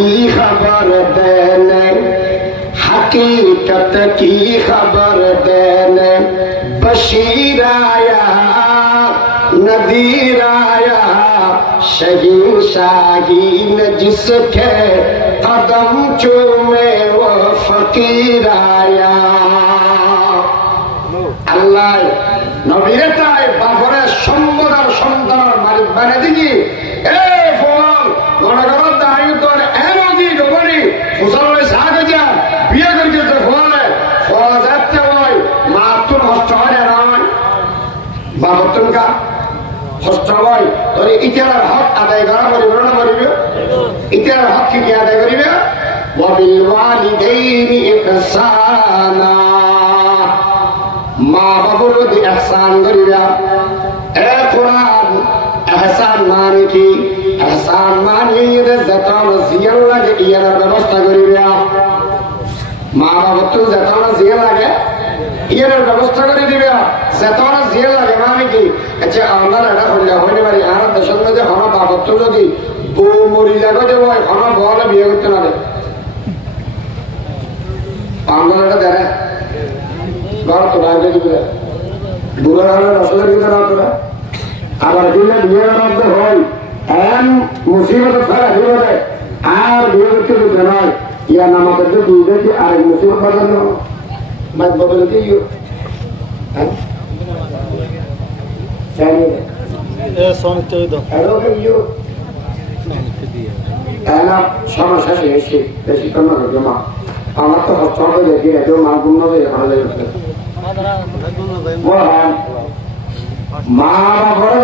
की खबर देने, हकीकत की खबर देने बशीर आया, नदीर आया, शहींशाही ने जिसके कदम चूमे वो फकीर आया। আল্লাহ নবীরে তাই বাবরের সম্পদের সন্তানের মালিক বানিয়ে দিই। এই ফল গণগণের দাঁড়িয়ে তোর এমনি ডবরি ফসলের সাহায্য যা বিয়ে করছে তো ফলে ফল যাচ্ছে হয় মা তোর হস্ত হয় না নয় বাবর তুমকা হস্ত হয় তোর ইতিহার হক আদায় করা করিবে না করিবে? ইতিহার হক কি আদায় করিবে? ওয়াবিল ওয়ালিদাইনি ইহসানা, মা বাবুর প্রতি এহসান করিবা। এ কোরআন এহসান মানে কি? এহসান মানে যতন জিয়ান লাগে ইয়ার ব্যবস্থা করিবা। মা বাবুর তো যতন জিয়ান লাগে ইয়ার ব্যবস্থা করে দিবা। যতন জিয়ান লাগে মানে কি? আচ্ছা আমরা এটা হইলে হইতে পারি আর দেশের মধ্যে হন বাবুর তো যদি বউ মরি যাবে যে হয় হন বলে বিয়ে করতে পারে আমরা এটা দেয় ঘর তো বাইরে দিবে বুড়ো হলে রসদের ভিতরে তোরা আবার দিলে বিয়ের মধ্যে হয় এম মুসিবত ফেলা দিবে আর বিয়ে করতে দিতে নয় ইয়া নামাকে তো দুই দেখি আর মুসিবত বাজানো মাছ বদলে দিও সমস্যা শেষ বেশি কম জমা আমার তো হস্ত দেখি এত মা গুণ ভালো মা বাবার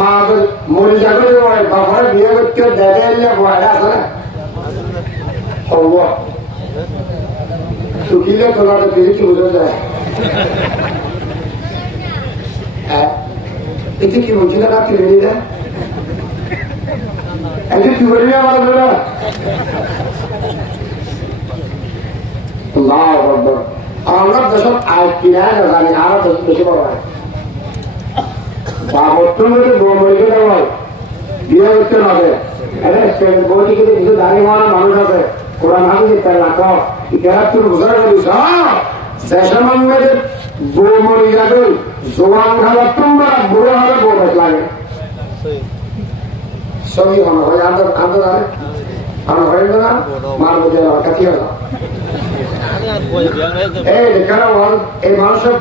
মা মরি যাবে বাবার বিয়ে করতে দেখে আছে শুকিলে তোলা তো ফিরে কি বোঝা যায় এতে কি বলছিল না তুই বেরিয়ে দেয় একদিন তুই বেরিয়ে আমার আমরা দেশত কিনায় না জানি আরো বেশি বড় হয় বর্তমানে বউ মরিকে দেওয়া হয় বিয়ে করতে হবে বইটি কিন্তু কিছু দাঁড়িয়ে মারা মানুষ আছে কোরআন হাতে তাই রাখো ইতিহাস তুমি বুঝা করিস দেশের মানুষের বউ মরি যাবে জোয়ান খাবার তোমরা বুড়ো হবে বউ বেশ লাগে সবই মনে হয় আদর আদর আরে আমার হয় না মার বুঝে কাটি হলো এই মানুষের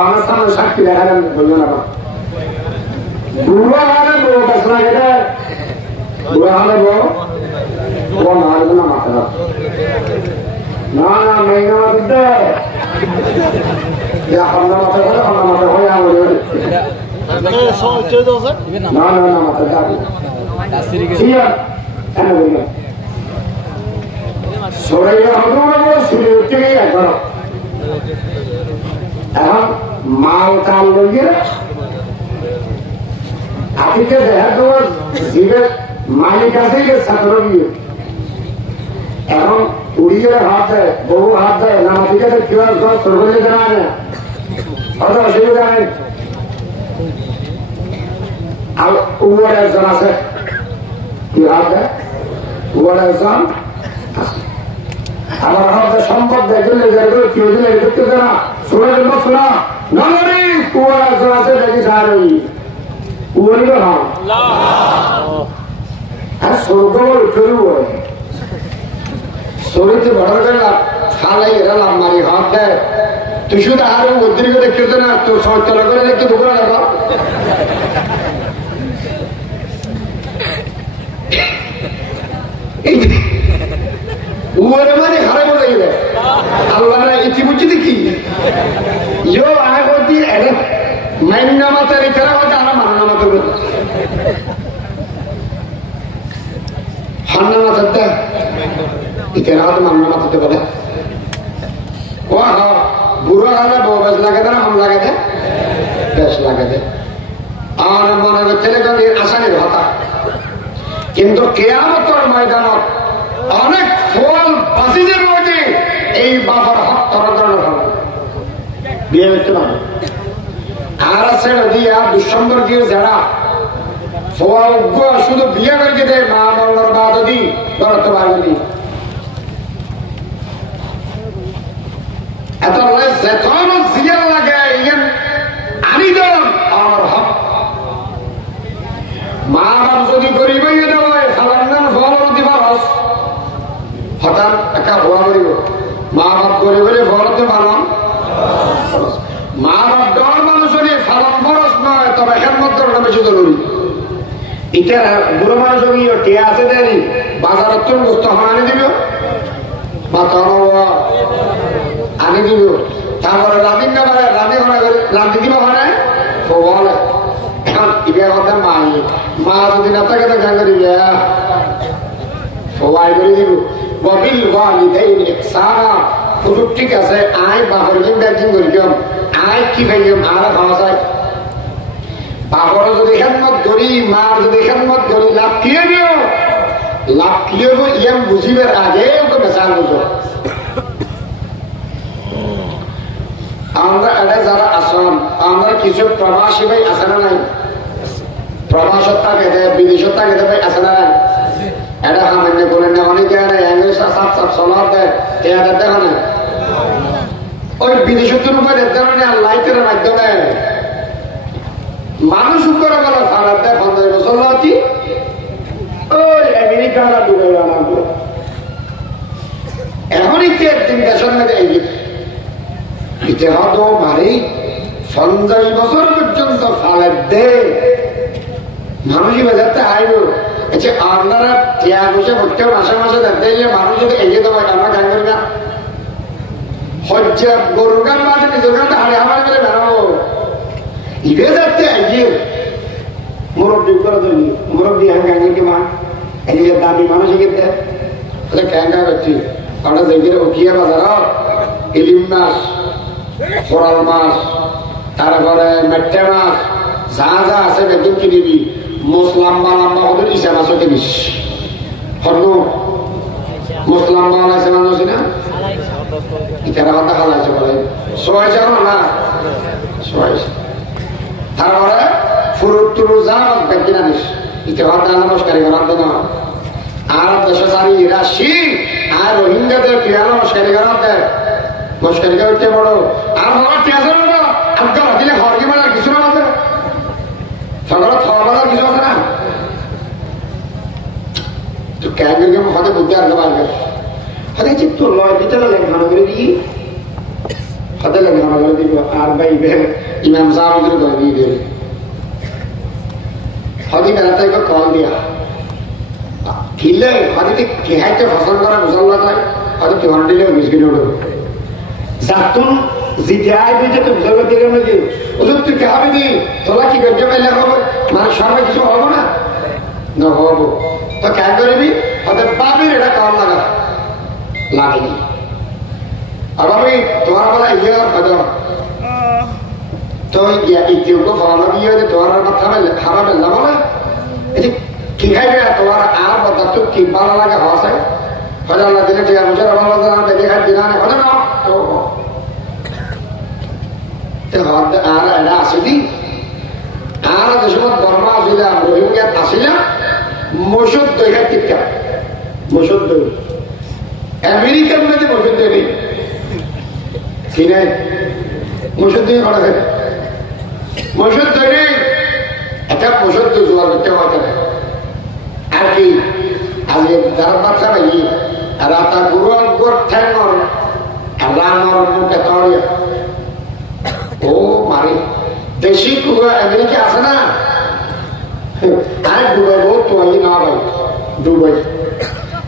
আমার সামনে সাক্ষী দেখালেন বললো না বুড়ো হলে বউ বেশ লাগে বুড়ো হলে বউ না আসবে না মাথা না না মেঘনা মাথা হন্না মাথা করে হন্না মাথা হয়ে আমার না না না মাথা যাবে ঠিক আছে সরাইয়া হতো শুনে উঠতে গিয়ে একবার এখন মাল কাল লইয়ে আজকে দেখা তোমার জীবের মালিক আছে ছাত্র গিয়ে এখন উড়িয়ে হাত দেয় বহু হাত দেয় না ঠিক আছে কেউ সরকারি জানা না হয়তো অসুবিধা নেই আর উয়ার একজন আছে কি হাত দেয় উয়ার একজন আমার হাতে সম্পদ দেখলে কেউ দিলে দেখতে না শোনা জন্য শোনা নগরী কুয়ার একজন আছে দেখি সারি কুয়ারি হ্যাঁ স্বর্গ উঠেও শরীরতে ভর করলাম খালাই এরা লাম্বারি হাত দেয় তুই শুধু আরো অতিরিক্ত দেখতে না তোর সচল করে দেখতে ঢুকে দেখো উয়ারে মানে হারে বলে গেলে আল্লাহ ইতিমধ্যে দেখি ইয়ো আগতি মাইন্না মাতার ইতারা হয়তো আর মান্না মাতার হান্না মাতার দেয় ইতারা হয়তো মান্না মাতাতে বলে ও হা বুড়ো হলে বউ বেশ লাগে না হাম লাগে দে বেশ লাগে দে আর মনে হচ্ছে আসানির হতা কিন্তু কেয়ামতের ময়দানত অনেক ফল বাসিদের মধ্যে এই বাবার হক তরদানো হবে বিয়ে হচ্ছে না আর ছেড়ে দিয়ে দুঃসম্পর্কীয় যারা শুধু বিয়ে করে দেয় মা মরণের বাদ দি করতে পারবি এত যেতন জিয়া লাগে আনি দেন আমার হক মা বাপ যদি গরিব হয়ে দেওয়া খাবার নাম ফল দিবার হঠাৎ একা হওয়া করিব মা বাপ গরিব হলে ফলতে পালন মা বাপ ডর মানুষের ফালন খরচ নয় তবে এখান মধ্যে ওটা বেশি জরুরি এটা বুড়ো মানুষ কে আছে দেরি বাজারের তো গোস্ত আনি দিব বা আনি দিব তারপরে রাঁধিন না পারে রাঁধি দিব ওখানে বলে এখন ইবিয়া কথা মা যদি না থাকে তো গান করি সবাই করে দিব ববিল ওয়ালিদাইন ইহসানা হুজুর ঠিক আছে আই বাপর দিন ব্যাকিং করি দিম আই কি ভাইম আর খাওয়া যায় বাপর যদি খেদমত করি মার যদি খেদমত করি লাভ কি দিও লাভ কি হবো ইয়াম বুঝিবার আগে ওকে বেচার বুঝো আমরা এটা যারা আসন আমরা কিছু প্রবাসী ভাই আছে না নাই প্রবাসত্তা গেছে বিদেশত্তা গেছে ভাই আছে না নাই এটা সামান্য করে না অনেকে সাত চলার দেয় দেখো না ওই বিদেশত্বের উপরে দেখতে মানে লাইটের মাধ্যমে মানুষ করে বলে সারার দেয় 50 বছর লাগছি ওই আমেরিকারা ডুবে আনন্দ এখনই তো একদিন দেশের মধ্যে ইতিহাস মারি 50 বছর পর্যন্ত ফালের দে মানুষই বাজারতে আইব আচ্ছা আপনারা টিয়া বসে ভর্তি মাসে মাসে দেখতে মানুষ যদি এগিয়ে দেবো আমরা গান করি না হজ্জা গরুর গান মাঝে নিজের গানটা হাড়ে হামার করে বেড়াবো ইভে যাচ্ছে এগিয়ে মুরব্বী করে ধরি মুরব্বী আমি গান কি মা এগিয়ে দাবি মানুষ এগিয়ে দেয় ক্যাঙ্গা করছি আমরা যেগুলো উঠিয়ে বাজার ইলিম মাছ কোরাল মাছ তারপরে মেট্টে মাছ যা যা আছে বেতন কিনিবি মোস লম্বা লম্বা ওদের ইসা মাছও কিনিস হর্ণ মোস লম্বা আছে মানুষ না ইটারা কথা খালাইছে বলে সোয়াইছে না সোয়াইছে তারপরে ফুরুট টুরু যা ব্যক্তি জানিস ইটা কথা নমস্কারী করার দেন আর দেশে সারি রাশি আর রোহিঙ্গাদের ক্রিয়া নমস্কারী করার দেয় নমস্কারী করতে বড় আর আমার টিয়াছে না আজকে দিলে হরকি মারার কিছু না আছে সকালে খাওয়া বাজার কিছু আছে না তো কেন হতে বুঝতে আর পারবে হতে চিত্ত লয় দিতে লেখানো করে দিই হতে লেখানো করে দিব আর ভাই ইমাম সাহেব করে দিয়ে দেবে হদি বেড়াতে কল দিয়া কিনলে হয়তো কেহাইতে ফসল করা মুসল্লা যায় হয়তো কেমন দিলে মিসকিন উঠবে যাতুন জিতিয়াই বুঝে তো মুসল্লা দিলে নাকি ওষুধ তুই কেহাবি দি তোলা কি গজ্জে পাইলে হবে মানে সবাই কিছু হবো না হবো তো কেন করবি হয়তো বাবির এটা কম লাগা লাগেনি আর আমি তোমার বেলা ইয়ে হয়তো তো ইতিউকে ফল দিয়ে তোমার কথা খাবার বেলা বলে এই কি খাইবে তোমার আর বদার্থ কি ভালো লাগে হসে হয়তো আল্লাহ দিলে ঠিক আছে আমার বেঁধে খাই দিনা নেই হয়তো না তো আর এটা আসেনি আর যে সময় বর্মা আসিলাম রোহিঙ্গাত আসিলাম মসুদ দই খাই টিকা মসুদ দই আমেরিকার মধ্যে মসুদ দই নেই কি নেই মসুদ দই করা খাই মসুদ দই নেই একটা মসুদ দই জোয়ার করতে হয় আর কি আজকে যারা বাচ্চা ভাই রাতা গুরু গোর ঠ্যাঙর রানর মুখে তড়িয়া ও মারি দেশি কুয়া আমেরিকা আছে না আর ডুবাই বহুত তোয়াই না ভাই ডুবাই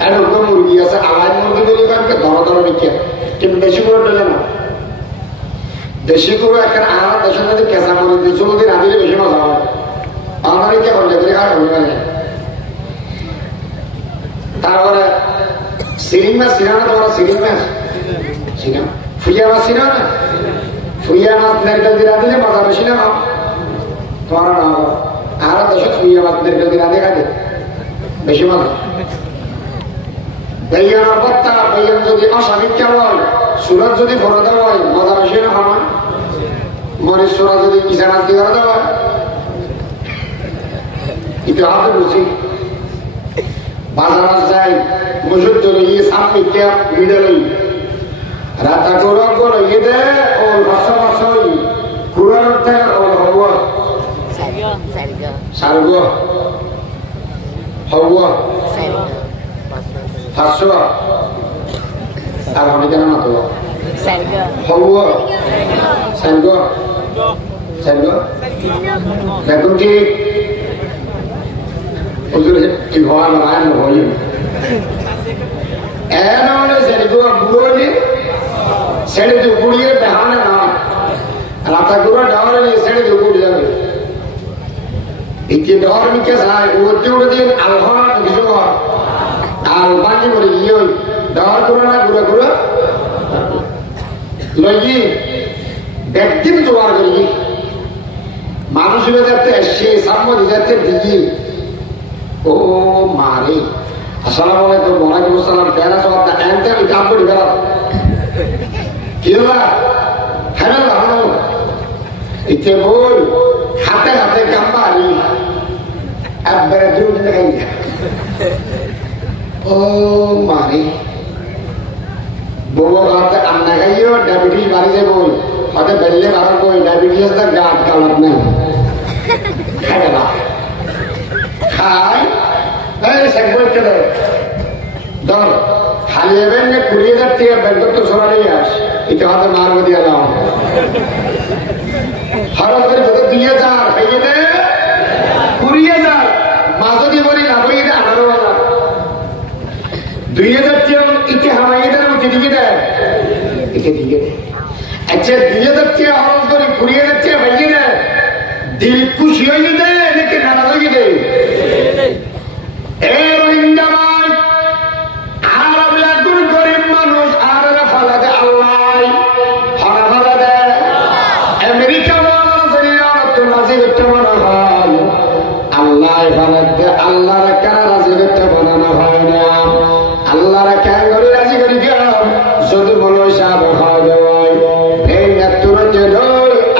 আর ওকে মুরগি আছে আলাই মুরগি বলি কারণকে ধরা ধরা বিকে কিন্তু দেশি কুয়া ডলে না দেশি কুয়া একটা আর দেশের মধ্যে কেঁচা মুরগি চলতে না দিলে বেশি মজা হয় আমেরিকা করলে খাওয়া হয়ে যায় তারপরে সিরিং মাছ ছিল না তোমার সিরিং মাছ ছিল ফুলিয়া মাছ ছিল না ফুলিয়া মাছ নারকেল দিয়ে দিলে মজা বেশি না তোমার না আর দেশে ফুলিয়া মাছ নারকেল দিয়ে রাঁধে খাতে বেশি মজা বেইয়ানোর বত্তা বেইয়ান যদি অসামিক্যা হয় সুরত যদি ভরে দেওয়া হয় মজা বেশি না আমার মরিচ সুরা যদি ইসা মাছ দিয়ে দেওয়া হয় itu hape busi bazaar যায় মজুদ চলে গিয়ে সামনে ক্যাপ মিডল রাতা গরম করে এদে ও ভাষা ভাষাই কুরারতে ও হওয়া সারগো হওয়া ফাসো আর আমি জানা না তো হওয়া সারগো সারগো দেখুন কি ওদের কি হওয়া না হয় এনে সারগো বুড়ি সেড়ে তো বুড়িয়ে বেহানে না রাতা গুড়া ডাওয়ারে সেড়ে তো বুড়ি যাবে ইতি ডাওয়ার মিকে যায় ওতে ওরে দিন আলহানা কিছু আর বাকি বলে ইয়ে ডাওয়ার গুড়া না গুড়া লই ব্যক্তিম জোয়ার করি মানুষের যাতে এসে সামনে যাতে দিই ও মারে আসসালামু আলাইকুম ওয়া আলাইকুম আসসালাম বেরা সব এন্তে কাম করি বেরা কিবা হ্যালো হ্যালো ইতে বল হাতে হাতে কাম্বারি একবারে দুধ দেখাই ও মারে বড় হাতে আন্না খাইও ডায়াবেটিস বাড়ি যাবো হয়তো বেললে বাড়ার বই ডায়াবেটিস তার গাছ কালার নাই খাই না খাই এই সেগুলো কেটে ধর হালিয়ে না 20,000 টাকা ব্যাংক তো সরাই আস এটা হয়তো মারব দিয়ে দাও হঠাৎ করে যদি 2,000 খাইয়ে দে 20,000 মাঝে দিয়ে বলি লাভ হয়ে দেয় 18,000 2,000 টাকা ইকে হামাই দেয় উঠে দিকে দেয় একে দিকে দেয় আচ্ছা 2,000 টাকা হঠাৎ করে 20,000 টাকা ভাইয়ে দেয় দিল খুশি হয়ে দেয় নাকি নারাজ হয়ে দেয় এই রোহিঙ্গা ভাই আরব একজন গরিব মানুষ আর ফালা দে আল্লাহ হরা ফালা দে আমেরিকা রাজি করতে মনে হয় আল্লাহ ফালা দে আল্লাহ কেন রাজি করতে বানানো হয় না আল্লাহ কেন করে রাজি করি গেলাম যদি মনে সাহেব খাওয়া দেওয়াই এই নেত্র যে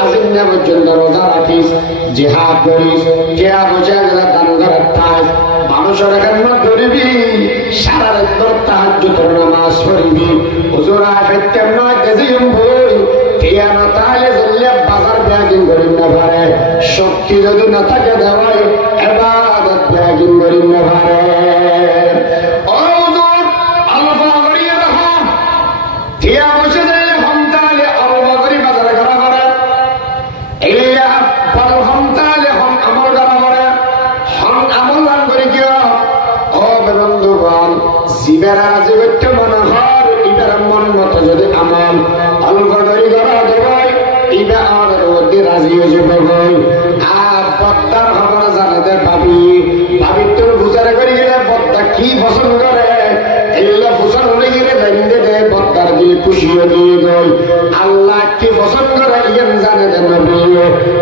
আজিন পর্যন্ত রোজা রাখিস জিহাদ করিস কেয়া বসে গেলে দান করার থাক মানুষের এখানে ধরবি সারা রাত তাহাজ্জুদ নামাজ পড়বি হুজুর আফেতে নয় গজিম বই কিয়ামত তালে জল্লে বাজার ব্যাগিং করিম না পারে শক্তি যদি না থাকে দেওয়াই ইবাদত ব্যাগিং করিম না পারে ও হুজুর আল্লাহ করিয়া রাখো কিয়া বসে দিলে হমতালে আল্লাহ করি বাজার করা করে এই বড় হমতালে হম আমল করা করে হম আমল করে গিয়া বন্ধুগণ জীবেরা রাজি করতে মনে হয় ইবার মন মতো যদি আমল অল্প করে করা দেবাই ইবা আমাদের মধ্যে রাজি হয়ে যাবে আর বদ্দার খবর জানাতে ভাবি ভাবি তোর বুঝারে করে গেলে বদ্দা কি পছন্দ করে এগুলো পছন্দ হলে গেলে বেঁধে দেয় বদ্দার দিয়ে খুশি হয়ে দিয়ে গই আল্লাহ কি পছন্দ করে ইয়েন জানে যে নবী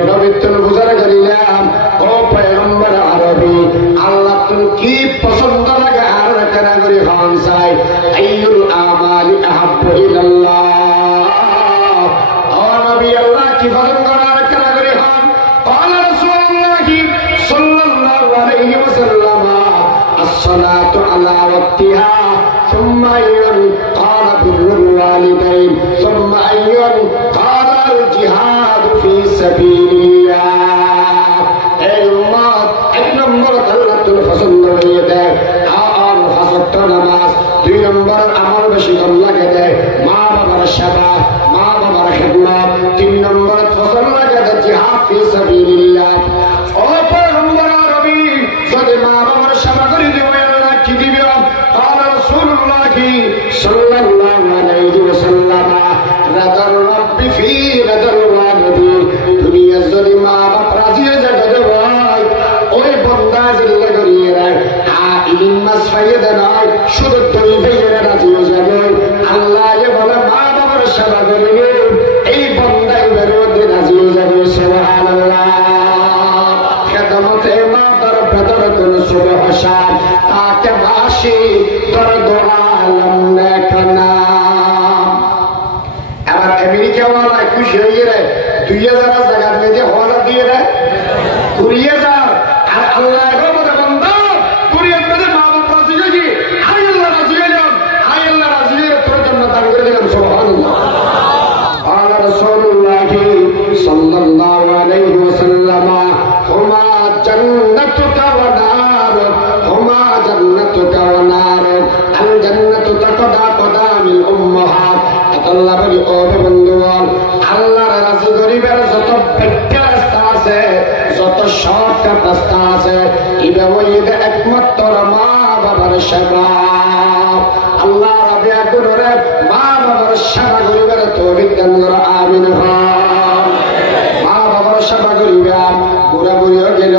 নবী তোর বুঝারে করিলাম ও পয়গম্বর আরবি আল্লাহ তোর কি পছন্দ লাগে আর কেনা করি হন চাই আইয়ুল আমালি আহাব্বু ইলাল্লাহ ও নবী আল্লাহ কি পছন্দ করে আর কেনা করি হন قال رسول الله صلى الله عليه وسلم الصلاة على وقتها ثم أيضا قال بر الوالدين ثم أيضا قال الجهاد في سبيل الله أي أمة এক নম্বর আল্লাহ তোর পছন্দ হয়ে দেয় আর ফাঁসত্ব নামাজ 2 নম্বর আমল বেশি কম লাগে দেয় মা বাবার সেবা মা বাবার খেদমত 3 নম্বর পছন্দ লাগে দেয় জিহাদ ফি সাবিলিল্লাহ ও পয়গম্বর আরবি যদি মা বাবার সেবা করে দিও আল্লাহ কি দিবে قال رسول الله صلى الله عليه وسلم رضا الرب في رضا الوالدي দুনিয়া যদি মা বাপ রাজি হয়ে যাবে ভাই ওই বন্দা জিল্লা করিয়ে রাখ ইলিম মাস ফাইদা নয় শুধু তুমি ফেরে রাজি হয়ে যাবে আল্লাহ বলে মা বাবার সেবা করিবে এই বন্দা এর মধ্যে রাজি হয়ে যাবে সুবহানাল্লাহ খেদমতে মা তার ভেতর কোন সুবহান তাকে বাসি তোর দোয়া আলম লেখনা সেবা আল্লাহ রাবে গুণরে মা বাবার সেবা করিবার তৌফিক দান করো আমিন মা বাবার সেবা করিবাম বুড়া বুড়িও গেল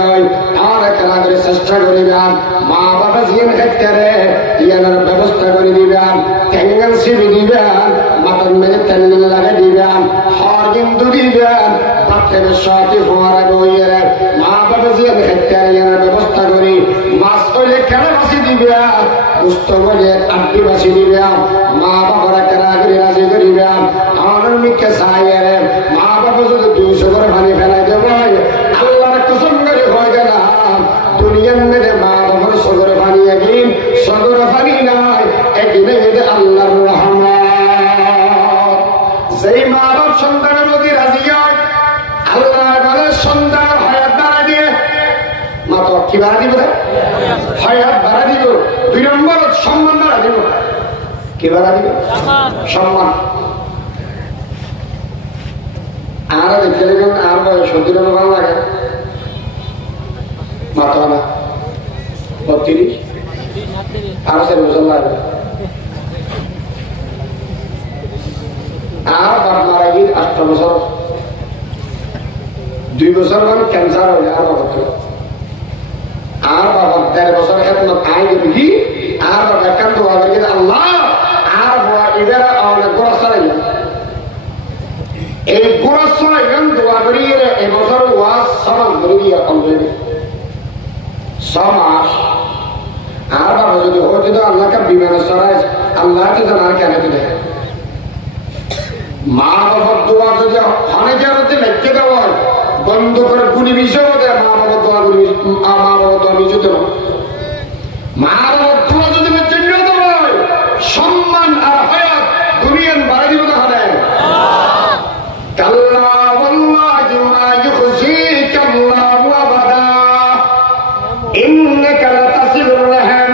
আর খেলা করে চেষ্টা করিবাম মা বাবা জিন খেতে ইয়ানের ব্যবস্থা করে দিবাম টেঙ্গল সিবি দিবাম মাতন মেরে তেল লাগে দিবাম হর কিন্তু দিবাম পাত্রের সাথে ফোয়ারা গইয়ে মা বাবা জিন খেতে ইয়ানের ব্যবস্থা করি মাছ কইলে খেলা বাসি দিবাম সুস্থ বলে আড্ডি বাসি দিবাম মা বাবারা খেলা করে রাজি করিবাম আমার মিকে সাইয়ে মা বাবা যদি 200 করে পানি ফেলাই দেব আল্লাহর কসম করে হয়ে গেলাম দুনিয়ার মধ্যে মা বাবার সগরে পানি একদিন সগরে পানি নাই একদিনে এদের আল্লাহর রহমত সেই মা বাপ সন্তানের প্রতি রাজি হয় আল্লাহ বলে সন্তান হায়াত বাড়া দিয়ে মা তো কি বাড়া দিব হায়াত বাড়া দিব 2 নম্বর সম্মান বাড়া দিব কি বাড়া দিব সম্মান আর দেখতে দেখুন আর বয়স 70 ভালো লাগে মাত্র না 32 আর 4 বছর লাগবে আর বাপ মারা গিয়ে 8 বছর 2 বছর মানে ক্যান্সার হয়ে আর বাবা আর বাবা 13 বছর খেদমত আই দেখি আর বাবা একান্ত ভাবে আল্লাহ আর বাবা এদের অনেক গোড়া ছাড়াই এই গোড়া ছাড়াই দোয়া করিয়ে এবছর ওয়াজ সমান করিয়ে অলরেডি 6 মাস আর বাবা যদি হতে তো আল্লাহকে বিমানে চড়ায় আল্লাহকে জানার কেন দিলে মা বাবার দোয়া যদি অনেকের হতে লেখকে দেওয়া হয় বন্ধ করে গুলি বিষয় দেয় মা বাবার দোয়া গুলি মা বাবার দোয়া মিশে দেব মা বাবার দোয়া যদি চিহ্ন দেওয়া হয় সম্মান আর হায়াত দুনিয়ার বাড়ি দিব না হবে কাল্লা ওয়াল্লাহি মা ইউখজিকা আল্লাহু আবাদা ইন্নাকা লাতাসিলুর রাহম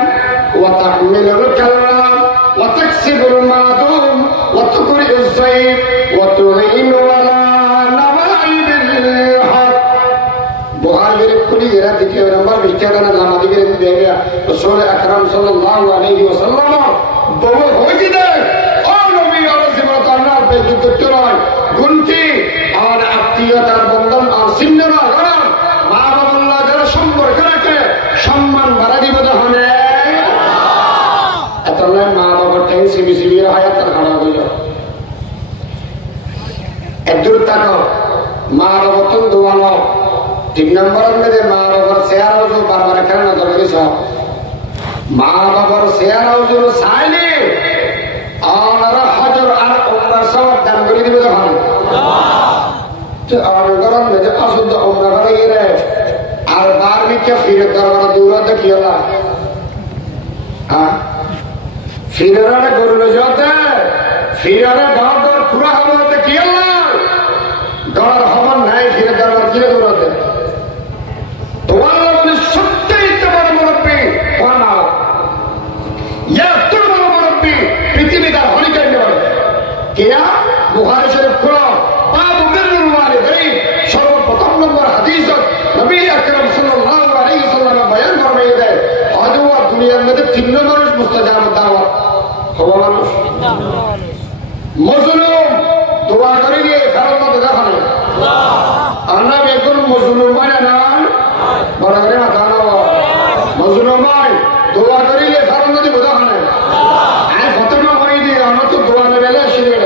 ওয়া তাহমিলুল কালাম ওয়া তাকসিবুল মাদুম ওয়া তুকরিউজ যায়ফ ওয়া তুঈনু আলা নাওয়াইবিল হক বুখারীর কুলি এরা দ্বিতীয় নম্বর বিখ্যাত নামাজি করে দেবে রাসূল আকরাম সাল্লাল্লাহু আলাইহি ওয়াসাল্লাম বহু হইছে দেয় ও নবী আলাইহিস সালাম বেযুক্ত নয় গুনতি আর আত্মীয়তার বন্ধন আর সিন্ধনা করা মা বাবা যারা সম্পর্ক রাখে সম্মান বাড়া দিব তাহলে এত নয় মা বাবার টেন্সি বিসিবি হায়াত খারাপ হইল একদূর থাকো মা বাবা তো দোয়ানো 3 নম্বরের মধ্যে মা বাবার শেয়ার হাউস বারবার এখানে নজর দিস মা বাবার শেয়ার হাউস চাইলে আর হাজার আর ওমরার সওয়াব দান করে দিবে তখন আর গরম মেজে আসুন তো ওমরা করে গেলে আর বার বিকে ফিরে দরবার দূরতে কি হল ফিরে গরুলে যেতে ফিরে দর পুরা হতে কি হল দর হবার নাই ফিরে দরবার কিনে দৌড়াতে তোমার সত্যিই তোমার মুরব্বী তোমার নাম তোর বড় মুরব্বী পৃথিবী তার হলিকার নেবে কেয়া বুখারী শরীফ খুলো বাবু বিররুল ওয়ালিদাইন সর্বপ্রথম নম্বর হাদিস নবী আকরাম সাল্লাল্লাহু আলাইহি ওয়াসাল্লাম বয়ান ফরমাই দেয় হয়তো দুনিয়ার মধ্যে 3 মানুষ মুস্তাজাব দাওয়াত হওয়া মানুষ মজলুম দোয়া করে দিয়ে ফেরত মতো দেখানো আল্লাহ একজন মজলুম মানে না বড় করে মাথা নেওয়া মজলুম দোয়া করিলে ফেরত নদী বোঝা হয় আমি ফতমা করে দিয়ে আমরা তো দোয়া নেবে শিখে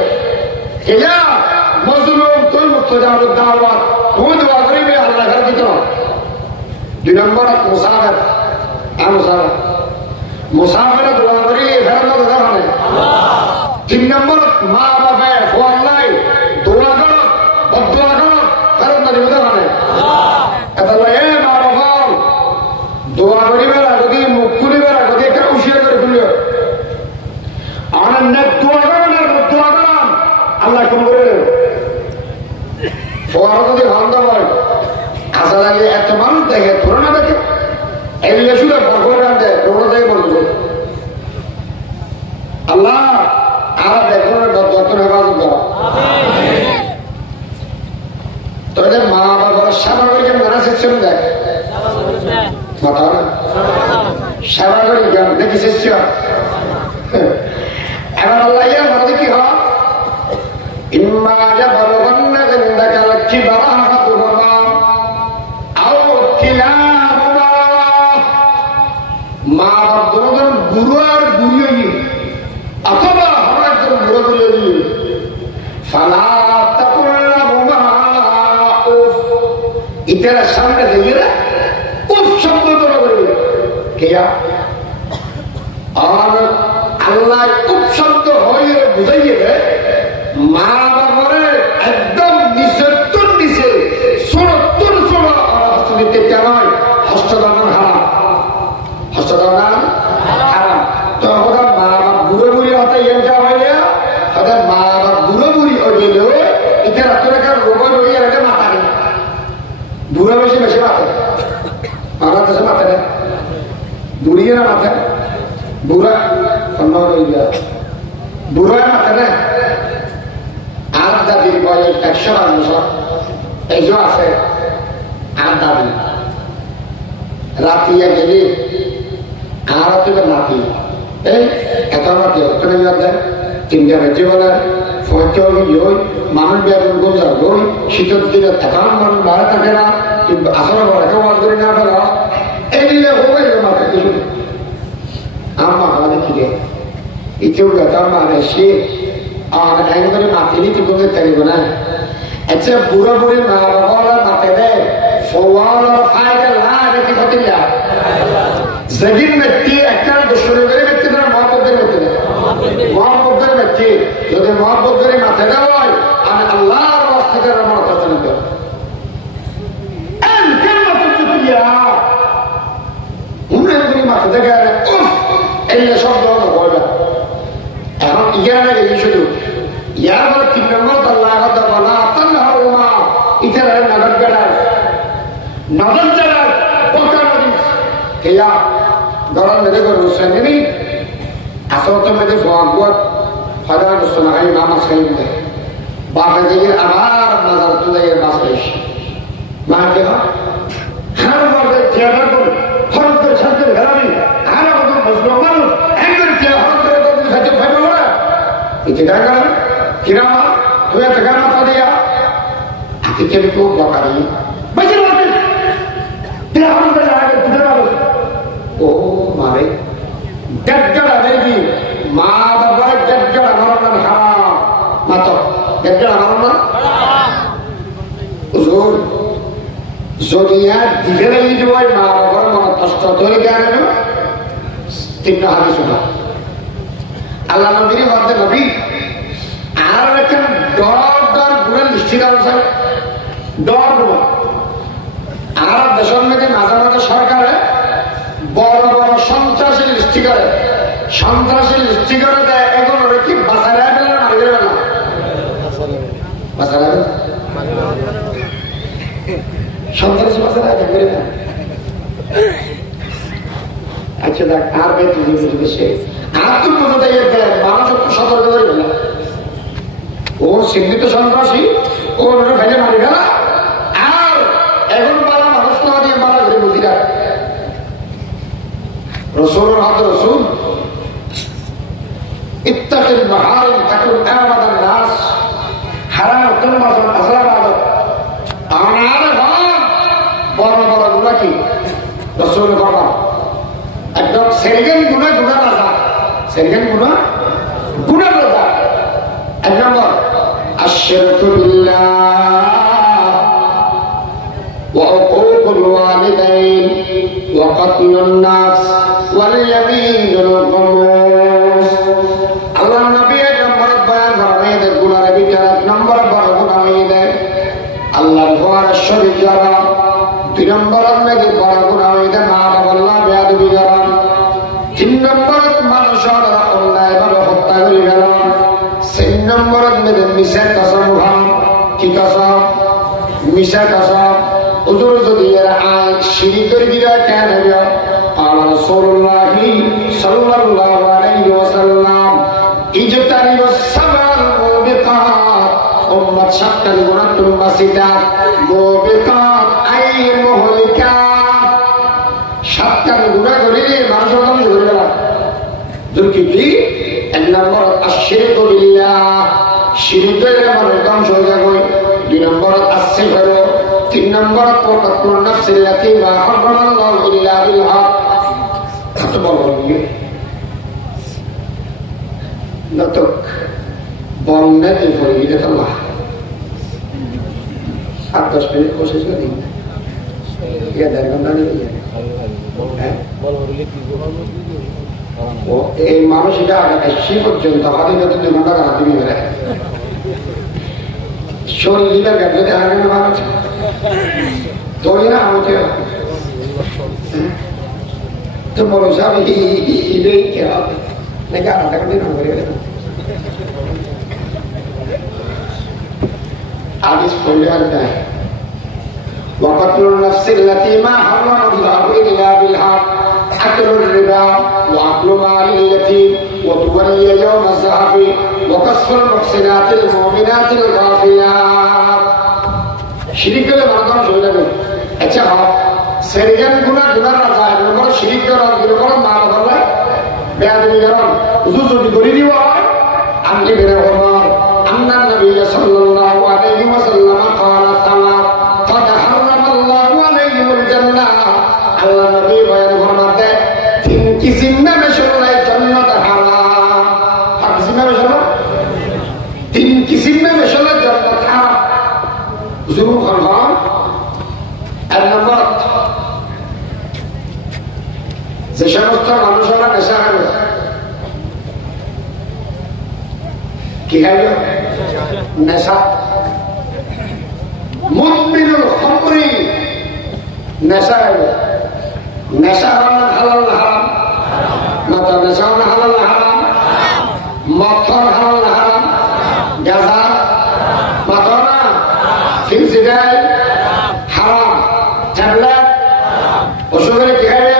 কেয়া মজলুম তুই মুস্তাজাব দাওয়াত তুই দোয়া করিবে আল্লাহ ঘর দিত 2 নম্বর মুসাফির মুসাফিরে দোয়া করিলে ফেরত নদী দেখা হয় 3 নম্বর মা বাবা ফোন নাই দোয়া করো বদোয়া করো ফেরত নদী বোঝা হয় এটা মা বাবা দোয়া করিবে যদি মুখ খুলিবে যদি একটা উশিয়া করে খুলিও আনন্দ দোয়া করেন দোয়া করান আল্লাহ কম করে ফোয়ারা যদি ভাঙ্গ হয় আসা লাগে এত মানুষ দেখে ধরে না দেখে এগুলো শুধু ভগবান দেয় ধরে দেয় বলবে আল্লাহ আর দেখুন যত হেফাজত করা তো এদের মা বাবার স্বাভাবিক মানা সেকশন দেয় মাথা না সেবা করি জ্ঞান দেখি শিষ্য এবার আল্লাহ ইয়ার মধ্যে কি হয় ইম্মা ইয়াবলুগান্না ইনদাকা আল-কিবারা আহাদুহুমা আও কিলাহুমা মা বাপ দুজন বুড়ো আর বুড়ি হই অথবা একজন বুড়ো বুড়ি হই ফালা তাকুল লাহুমা উফ ইতারা সামনে দেখে উফ শব্দ করে কেয়া আর আল্লাহ উফ শব্দ হয়ে বুঝাইয়ে দেয় মা বাবার একদম নিচের নিচে ষোড়ত্তর ষোলো হস্তদিতে কেন হস্তদান হারাম হস্তদান হারাম তো ওদের মা বাপ বুড়ো বুড়ি হতে ইয়েটা হইলে ওদের মা বাপ বুড়ো বুড়ি হইলেও এটা রাত্রে রোগ রোগী এটা মাথা নেই বুড়ো বেশি বেশি মাথা আমার কাছে মাথা নেই বুড়িয়ে না মাথা বুড়া অন্য বুড়ো মাথা নেই আর দাদির বয়স 100 বছর এই যে আছে আর দাদি রাতিয়া গেলি আর তুমি নাতি এই এত নাতি ওখানে দেয় তিনটা বেঁচে বলে মানুষ বেগুন গোজা গই শীতের দিনে এখন মানুষ বাইরে থাকে না কিন্তু আসলে বড়কে বাস করে না ফেল এই দিলে হবে মাথা কিছু আমার মাথা দেখি ইতিউ গাতার মানে সে আর একবারে মাথে নিতে কোনো তারিব না আচ্ছা বুড়ো বুড়ি মা বাবা মাথে দেয় ফোয়াল ফায়দা না রেখে হতিলা জগির ব্যক্তি একটা দুশোরে করে ব্যক্তি না মহব্বতের ব্যক্তি না মহব্বতের ব্যক্তি যদি মহব্বত করে মাথে দেওয়া হয় আমি আল্লাহর রাস্তাতে আমার কথা নিত মাথা থেকে এই শব্দ বলবে এখন ইয়ার আগে শুধু ইয়ার পর 3 নম্বর আল্লাহ বলা আল্লাহ ইতারা নগর বেড়ায় নগর জেলার বকার কেয়া গরম মেঝে করে মুসলিম নেই আসত মেঝে ভগবত হাজার মুসলমান নামাজ খাই দেয় বাপে দিকে আবার নাজার তুলে বাস মা কে হার মধ্যে থিয়েটার করে হরদের সাথে ঘেরাবি আর আমাদের মুসলিম মানুষ একবার হরদের সাথে ফাইবে না এটা দেখা কিরামা তুই একটা গান মাথা দিয়া আতি কেন কেউ বকারি বেঁচে বলতে তুই আমাদের আগে তুলে যাবো ও মারে গেটগাড়া দেখবি মা বাবার গেটগাড়া আমার নাম হারাম মাতো গেটগাড়া আমার নাম যদি দিতে লাগি যে মা বাবার মনে কষ্ট ধরে গেল 3 হাদিস আল্লাহ নবীর মধ্যে নবী আর একটা দর গুণের লিস্টি দেওয়া দর গুণ আর দেশের মধ্যে মাঝে মাঝে সরকারে বড় বড় সন্ত্রাসী লিস্টি করে দেয় এখন ওরা কি বাঁচালে ফেলে মারি দেবে না বাঁচালে সন্ত্রাসী বাঁচালে করে না আচ্ছা দেখ আর বেশি আর তো বোঝাতে মানুষ একটু সতর্ক করে গেল ও চিহ্নিত সন্ত্রাসী ও ফেলে মারি গেল আর এখন বারা মানুষ না দিয়ে বারা করে বুঝি রাখ রসুল হাত রসুল ইত্তাকিল মাহারিম তাকুন আবাদান নাস হারাম তুলমাতুন আসলাম আমার বড় বড় গুণা কি রসুল বাবা একদম সেরগেন গুণা রাজা সেরগেন গুণা রাজা 1 নম্বর আশরিকু বিল্লাহ ওয়া উকুকুল ওয়ালিদাইন ওয়া কাতলুন নাস ওয়াল ইয়ামিনুল গামুস আল্লাহ নবী 1 নম্বর বয়ান করেন এই গুণার ভিতরে 1 নম্বর বড় গুণা হইছে আল্লাহর ঘর শরীক করা 2 নম্বর মধ্যে বড় গুণা হইছে মা বাবা আল্লাহ বেয়াদবি করা 3 নম্বর মানুষের অন্যায় ভাবে হত্যা করে গেল 4 নম্বর মধ্যে মিশা কসম কি কসম মিশা কসম হুজুর যদি এর আয় শিরিক করে দিরা কেন হবে আর রাসূলুল্লাহ সাল্লাল্লাহু আলাইহি ওয়াসাল্লাম ইজতানিবুস সাবাল মুবিকাত উম্মাত শাক্কাল গুনাতুল মাসিদাত মুবিকাত আই মুহলিকাত শাক্কাল গুনাহ করিলে মানুষ কি এক নম্বর আশরিকু বিল্লাহ, শিরক করে মানুষ ধ্বংস হয়ে যাবে। দুই নম্বর আসিফার, তিন নম্বর কাতলুন নাফসিল্লাতী মা হারামাল্লাহু ইল্লা বিল হক। কত বড় নাটক বন্যা দিয়ে পড়ে গিয়ে আল্লাহ 8-10 মিনিট বসে ছিল দিন দেড় ঘন্টা নিয়ে এই মানুষ এটা সে পর্যন্ত আমাদের যত 2 ঘন্টা হাতে নিয়ে বেড়ায় শরীরের গাড়ি আগে মানুষ তো এরা আমাকে তো বলো সাহেব ইবেই কে হবে নাকি আধা ঘন্টা নাম করে গেলেন حديث كل هذا وقتل النفس التي ما حرم الله إلا بالحق أكل الربا وأكل مال اليتيم وتولي يوم الزحف وقصف المحسنات المؤمنات الغافلات شريك له مرضان شو يقول अच्छा हाँ सेरियन गुना गुना रहा है नंबर शरीक का राज गुना कौन मार रहा है बेआदमी कौन उसे जो बिगड़ी नहीं हुआ अन्य मेरे उमर अन्ना नबी सल्लल्लाहु अलैहि वसल्लम قال ثلاث قد حرم الله عليهم الجنة अल्लाह नबी बयान फरमाते हैं तीन किस्म में मिशुल्लाह जन्नत हराम हर किस्म में मिशुल्लाह तीन किस्म में मिशुल्लाह जन्नत हराम ज़रूर खलफान النمط যে সমস্ত মানুষেরা নেশা খাবে কি খাইল নেশা মুদমিনুল খামরি নেশা খাইল নেশা হালাল না হারাম মাতা নেশা হালাল না হারাম মথর হালাল না হারাম গাঁজা মাতা না ফিনসিডাল হারাম ট্যাবলেট ওষুধের কি খাইবে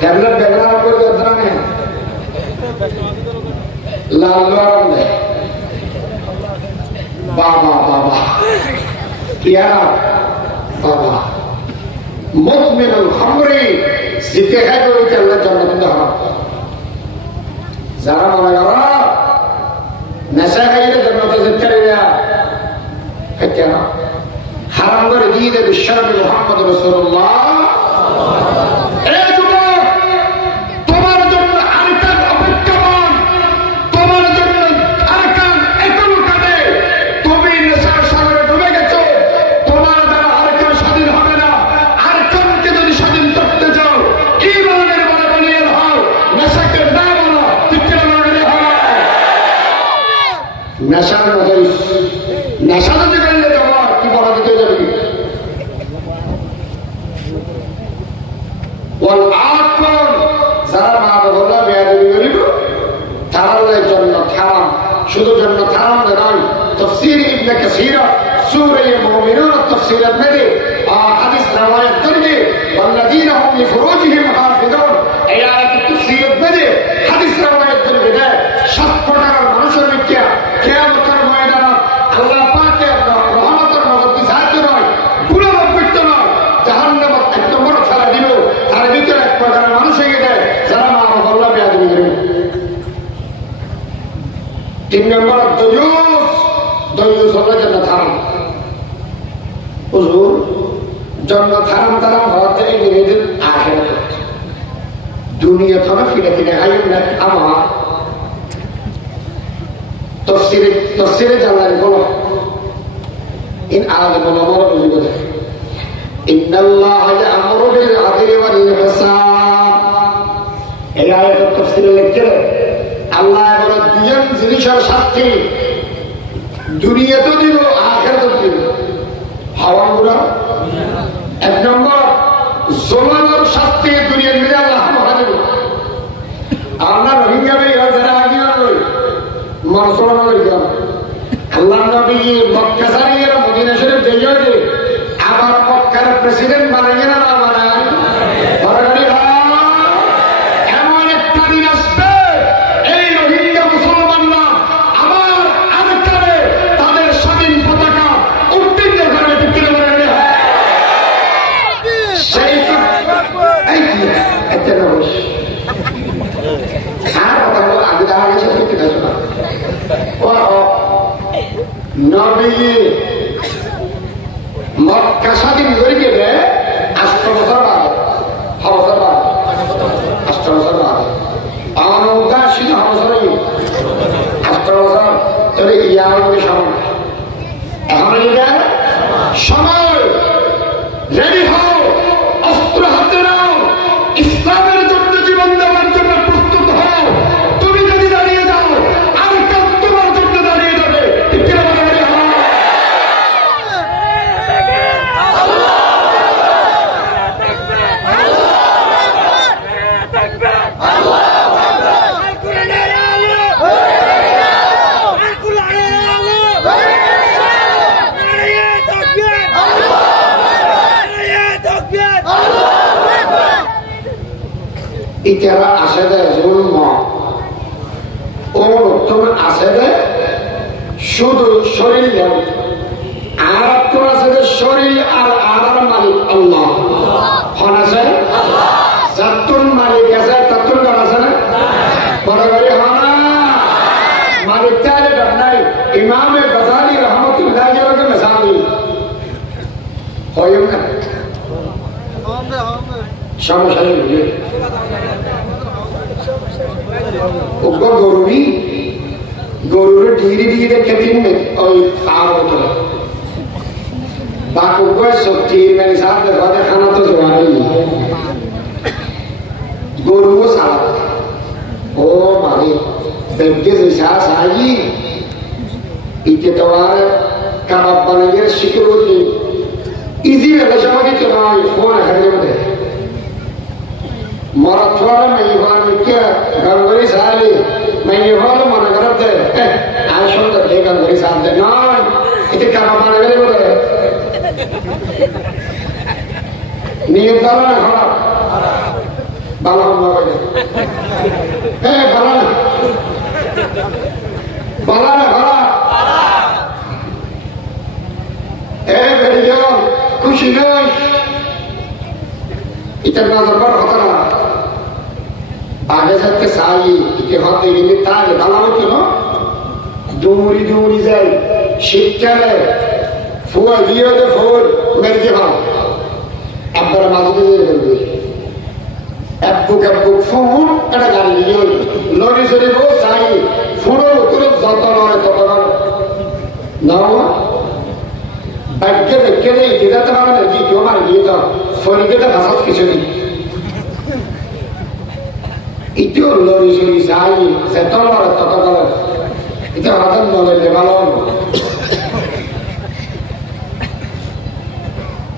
ট্যাবলেট ব্যবহার করে যন্ত্রণা নেই লাল গরম দেয় বাবা বাবা কি আর বাবা মুদমিনুল খামরি জিকে খাইবে ওই আল্লাহ জান্নাত দেওয়া যারা মনে করা নেশা খাইলে জান্নাতে যেতে পারে খাইতে না হারাম করে দিয়ে দেবে বিশ্বনবী মুহাম্মদ রাসূলুল্লাহ এই যুবক তোমার জন্য আরকান অপেক্ষমান তোমার জন্য আরকান এখনো কাটে তুমি নেশার সাগরে ডুবে গেছো তোমার দ্বারা আরকান স্বাধীন হবে না আরকানকে যদি স্বাধীন করতে চাও ঈমানের বলে বানিয়ে হও নেশাকে না বলো ঠিক করে বানিয়ে হও নেশার মধ্যে নেশা যদি করলে তোমার কি বড় দিতে যাবে যারা মা বাবা বেয়াদবি করিব তাদের জন্য হারাম শুধু জন্য হারাম নয় তাফসীর ইবনে কাসীর সূরা মুমিনুন তাফসীরের মধ্যে হাদিস রওয়ায়াত করবে والذين هم لفروجهم حافظون এই আয়াতের তাফসীরের মধ্যে হাদিস রওয়ায়াত করবে যে 7 প্রকার মানুষের মধ্যে কিয়ামতের ময়দানে আল্লাহ পাকের রহমতের নজর দিতে নয় পুনরাবৃত্ত নয় জাহান্নামে এক নম্বর ফেলা দিল তার ভিতরে এক প্রকার মানুষ হয়ে যায় যারা মা বাবা বেয়াদবি করে 3 নম্বর দয়ুস হলো জান্নাত হারাম হুজুর জান্নাত হারাম তারা হতে এর আখিরাত দুনিয়া থেকে ফিরে ফিরে আইন না আমার তফসিরে জানলেন বলো ইন আগে বলো বলো বুঝি বলে ইন্নাল্লাহ ইয়া'মুরু বিল আদলি ওয়াল ইহসান এই আয়াতের তাফসীরে লেখছে আল্লাহ বলে দুজন জিনিসের শাস্তি দুনিয়াতেও দিব আখিরাতেও দিব হাওয়া গুড়া 1 নম্বর জুলুমের শাস্তি দুনিয়ার মধ্যে আল্লাহ মহাদেব আমরা রোহিঙ্গা ভাই যারা আগে মনসুরা করিলাম আল্লাহ নবী মক্কা ছাড়িয়ে মদিনা শরীফ যাইয়ে আবার মক্কার প্রেসিডেন্ট বানাইয়ে না বানায় এমন একটা দিন আসবে এই রোহিঙ্গা মুসলমানরা আবার আরকানে তাদের স্বাধীন পতাকা উত্তীর্ণ করে বিক্রি করে সেই নবী মক্কা স্বাধীন করে গেলে 8 বছর বাদে 6 বছর বাদে 8 বছর বাদে আমার উদ্ধার ছিল 6 বছর 8 বছর তবে ইয়ার মধ্যে সময় এখন সময় রেডি হও অস্ত্র হাতে নাও ইসলামের জন্য জীবন দেওয়ার জন্য প্রস্তুত হও তুমি যদি দাঁড়িয়ে যাও আর কেউ তোমার জন্য দাঁড়িয়ে যাবে ইতারা আসে দেয় জুলম ও তোমার আসে দেয় শুধু শরীর আর তোর আছে যে শরীর আর আর মালিক আল্লাহ হন আছে যাত্তুর মালিক আছে তাত্তুর ঘর আছে না বড় গাড়ি হনা মালিক চাইলে নাই ইমামে গজালি রহমতুল্লাহ কে মেসালি হয় না সমস্যা নেই গরুরি গরুর ঢিরি দিয়ে খেতেন ওই আর হতো बाप ऊपर सब्जी मेरे साथ दरवाजा खाना तो जवान ही गोरू को साथ ओ मारे बेटे से साथ आई इतने तवार कबाब बनेंगे शिकल होती इजी में लशामा की चुनाव फोन है में मराठवाड़ा में ये बार में क्या गंगोरी साली मैं ये बार मना करते हैं आज शोर करते गंगोरी साथ दे ना इतने कबाब बनेंगे बोले নিয়ত ভালো না খারাপ ভালো হ্যাঁ ভালো না ভালো না খারাপ বেড়ে গেল খুশি নই এটার দরবার হতো না আগে যাতে চাই একে হতে গেলে তাই ভালো হতো না দৌড়ি দৌড়ি যায় শীতকালে ফুয়া দিয়ে ফোর মেরে ভাও আপনারা মাঝে দিয়ে ফেলবে একবুক ফোন একটা গাড়ি নিয়ে লরি সরি বো চাই ফোনের উত্তরে যত নয় তত নাও বাক্যে দেখে নেই যেতে পারবে না কি কেউ মার গিয়ে তো ফরিকেতে ভাষাত কিছু নেই এটিও লরি সরি চাই যত নয় তত করে এটা হঠাৎ নলে ভালো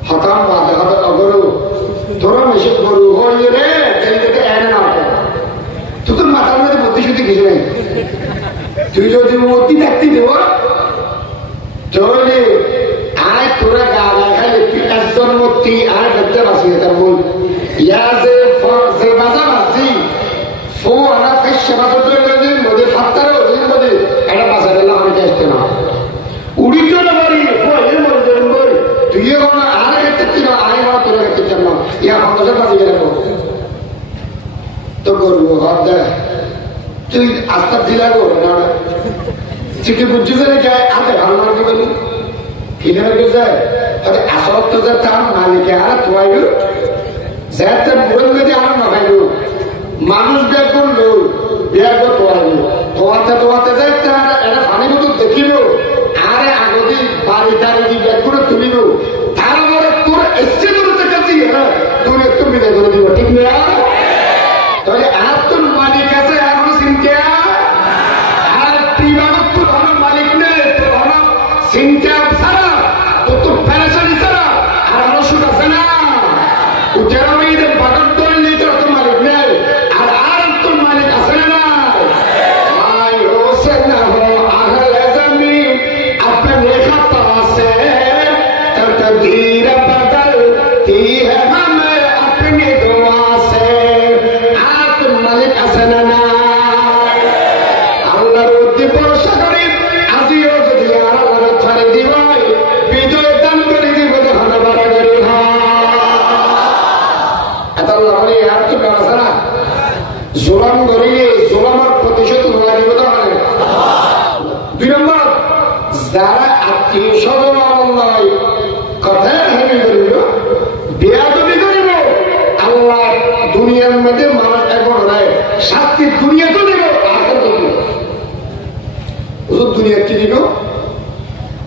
হঠাৎ বাদে হঠাৎ অগরু তোরা মেশে গরু হয়ে রে জেলতে এনে না তুই তোর মাথার মধ্যে বুদ্ধি শুদ্ধি কিছু নেই তুই যদি মূর্তি দেখতে দেব তাহলে আয় তোরা গা খাই একজন মূর্তি আর দেখতে পাচ্ছি তার মূল ইয়া যে বাজা বাজি ফো আনা ফেসে বাজার মধ্যে ফাত্তারও ওদের মধ্যে একটা বাজার এলাম আমি আসতে না উড়ি চলে পারি এর মধ্যে তুই আর ক্ষেত্রে আয় বা তোর ক্ষেত্রে না ইয়া হতাশা বাজি রাখো তো করবো হাত দেয় তুই আস্তা দিলা করো না চিঠি বুঝছে যায় আগে ভালো মার্কে বলি ফিরে যায় আসল তো যে তার মালিকে আর তোয়াইল যাতে মূল মেয়েদের আর না খাইল মানুষ ব্যাগ করলো ব্যাগ তোয়াইল তোয়াতে যায় তার একটা পানি মতো দেখিল আরে আগদি বাড়ি টাড়ি দিয়ে ব্যাগ করে তুলিল তারপরে তোর এসছে দূরতে কাছে তোর একটু বিদায় করে দিব ঠিক না তাহলে আর তোর মালিক আছে এখন চিন্তা আর তুই বাবা তোর আমার মালিক নেই তোর আমার চিন্তা ছাড়া তোর তো প্যারেশানি ছাড়া আর আমার সুখ আছে না যারা মেয়েদের বাগান তোর নেই তোর তোর মালিক নেই আর আর তোর মালিক আছে না ভাই হোসে না হো আহলে জমিন আপনে খাতা সে তকদীর বদলতি है हमें अपनी दुआ से আর তোর মালিক আছে না না আল্লাহর উদ্দি ভরসা করি আজিও যদি আর আল্লাহর ছাড়ে দিবাই বিজয় দান করে দিব যখন বড় করি এত আল্লাহ বলি আর কি ব্যবস্থা না জুলুম করিয়ে জুলুমের প্রতিশোধ নেওয়া দিব তো 2 নম্বর যারা আত্মীয় স্বজন নয়, কথায় হেমি করিল, বেয়াদবি করিল, আল্লাহ দুনিয়ার মধ্যে মানুষ এখন রায় শাস্তি দুনিয়া তো দিল, আগে তো দিল। দুনিয়া কি দিল?